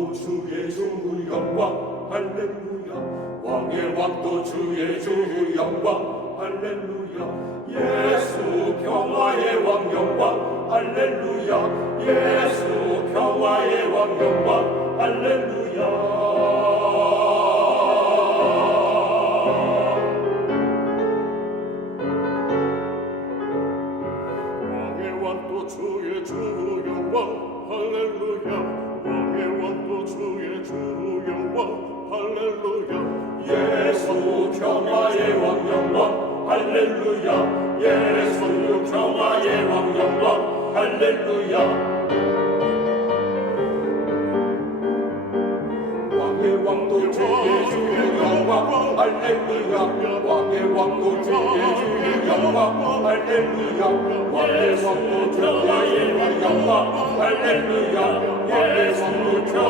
왕도 주의 주 영광 할렐루야. 왕의 왕도 주의 주 영광 할렐루야. 예수 평화의 왕 영광 할렐루야. 예수 평화의 왕 영광 할렐루야. 주의 주 영광 할렐루야. 왕의 왕도 주의 주 영광 할렐루야. 예수 평화의 왕 영광 할렐루야. 예수 평화의 왕 영광 할렐루야. 왕의 왕도 주의 주 영광 할렐루야. 왕의 왕도 주의 주 영광 할렐루야. 왕의 왕도 주의 영광 할렐루야. 왕의 왕도 영광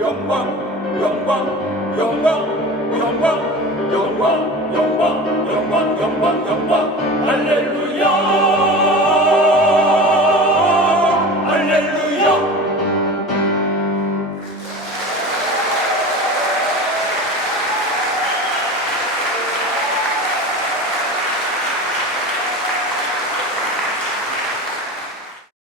영광 영광 영광 영광 영광